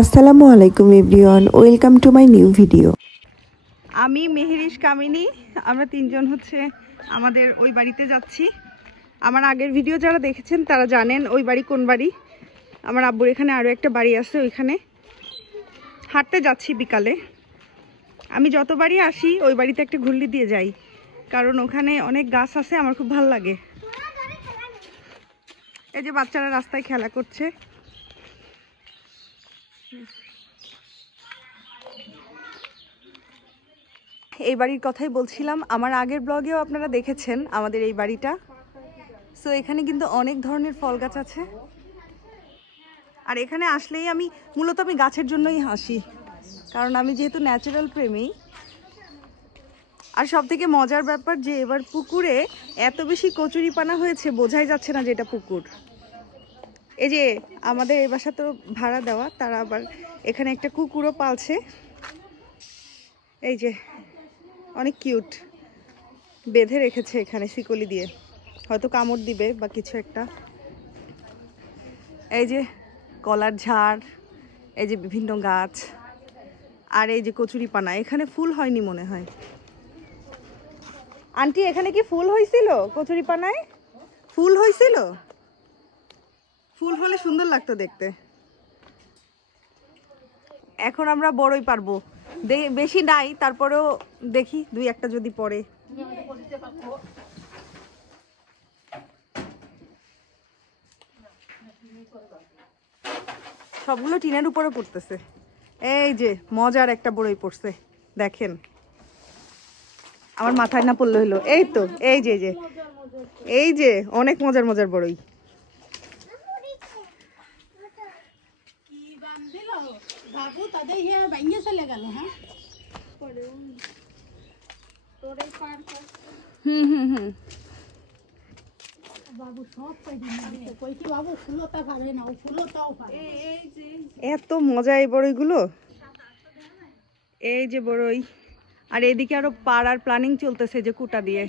আসসালামু আলাইকুম everyone, welcome to my new video. আমি মেহেরিশ কামিনী, আমরা তিনজন আমাদের ওই বাড়িতে যাচ্ছি। আমার আগের ভিডিও যারা দেখেছেন তারা জানেন ওই বাড়ি কোন বাড়ি। আমার আব্বুর এখানে আরও একটা বাড়ি আছে, ওইখানে হাঁটতে যাচ্ছি বিকালে। আমি যতবারই আসি ওই বাড়িতে একটা ঘুরলি দিয়ে যাই, কারণ ওখানে অনেক গাছ আছে, আমার খুব ভালো লাগে। এই যে বাচ্চারা রাস্তায় খেলা করছে। এই বাড়ির কথাই বলছিলাম, আমার আগের ব্লগেও আপনারা দেখেছেন আমাদের এই বাড়িটা। সো এখানে কিন্তু অনেক ধরনের ফল গাছ আছে, আর এখানে আসলেই মূলত আমি গাছের জন্যই হাসি, কারণ আমি যেহেতু ন্যাচারাল প্রেমী। আর সব থেকে মজার ব্যাপার যে এবার পুকুরে এত বেশি কচুরিপানা হয়েছে, বোঝাই যাচ্ছে না যে এটা পুকুর। এই যে আমাদের এই বাসা তো ভাড়া দেওয়া, তারা আবার এখানে একটা কুকুরও পালছে। এই যে অনেক কিউট, বেঁধে রেখেছে এখানে শিকলি দিয়ে, হয়তো কামড় দিবে বা কিছু একটা। এই যে কলার ঝাড়, এই যে বিভিন্ন গাছ, আর এই যে কচুরিপানা। এখানে ফুল হয়নি মনে হয়। আন্টি এখানে কি ফুল হয়েছিল? কচুরিপানায় ফুল হয়েছিল? ফুল হলে সুন্দর লাগতো দেখতে। এখন আমরা বড়ই পারবো, বেশি নাই, তারপরেও দেখি দুই একটা যদি পড়ে। সবগুলো টিনের উপরে পড়তেছে। এই যে মজার একটা বড়ই পড়ছে, দেখেন। আমার মাথায় না পড়লে হলো। এই তো এই যে এই যে অনেক মজার মজার বড়ই। এত মজা এই বড়ইগুলো। এই যে বড়ই, আর এদিকে আরো পাড়ার প্ল্যানিং চলতেছে যে কুটা দিয়ে।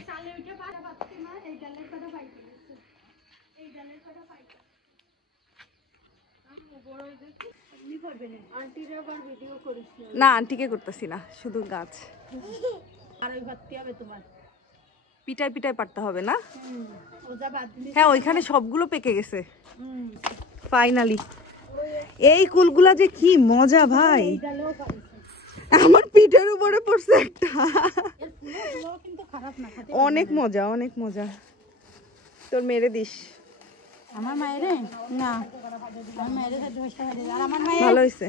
না, আন্টিকে করতেছি না, শুধু গাছ। পিটায় পিটায় পারতে হবে না? হ্যাঁ, ওইখানে সবগুলো পেকে গেছে ফাইনালি। এই কুলগুলা যে কি মজা ভাই, আমার পিঠের উপরে পড়ছে একটা। অনেক মজা, অনেক মজা। তোর মেরে দিস। আমার মায়ের না, ভালো হয়েছে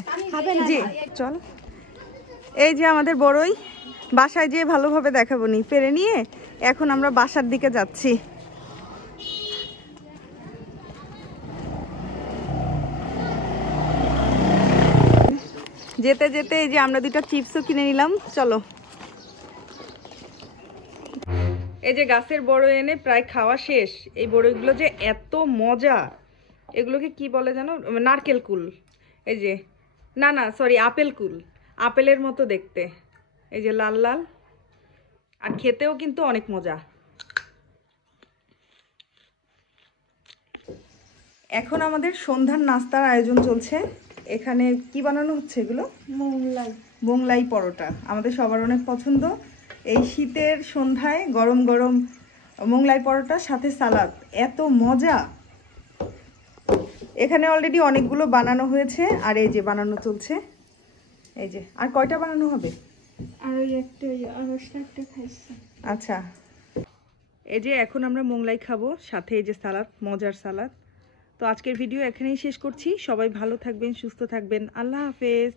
জি। চল, এই যে আমাদের বড়ই, বাসায় যেয়ে ভালোভাবে দেখাবো নি, পেরে নিয়ে এখন আমরা বাসার দিকে যাচ্ছি। যেতে যেতে এই যে আমরা দুটা চিপসও কিনে নিলাম। চলো, এই যে গাছের বড়ই এনে প্রায় খাওয়া শেষ। এই বড়ইগুলো যে এত মজা, এগুলোকে কি বলে জানো? নারকেল কুল। এই যে না না সরি, আপেল কুল, আপেলের মতো দেখতে। এই যে লাল লাল, আর খেতেও কিন্তু অনেক মজা। এখন আমাদের সন্ধ্যার নাস্তার আয়োজন চলছে। এখানে কি বানানো হচ্ছে? এগুলো মোংলাই পরোটা, আমাদের সবার অনেক পছন্দ। এই শীতের সন্ধ্যায় গরম গরম মোংলাই পরোটা সাথে সালাদ, এত মজা। এখানে অলরেডি অনেকগুলো বানানো হয়েছে, আর এই যে বানানো চলছে। এই যে আর কয়টা বানানো হবে? আর ওই একটা খাইছে। আচ্ছা, এই যে এখন আমরা মোংলাই খাবো, সাথে এই যে সালাদ, মজার সালাদ। তো আজকের ভিডিও এখানেই শেষ করছি। সবাই ভালো থাকবেন, সুস্থ থাকবেন। আল্লাহ হাফেজ।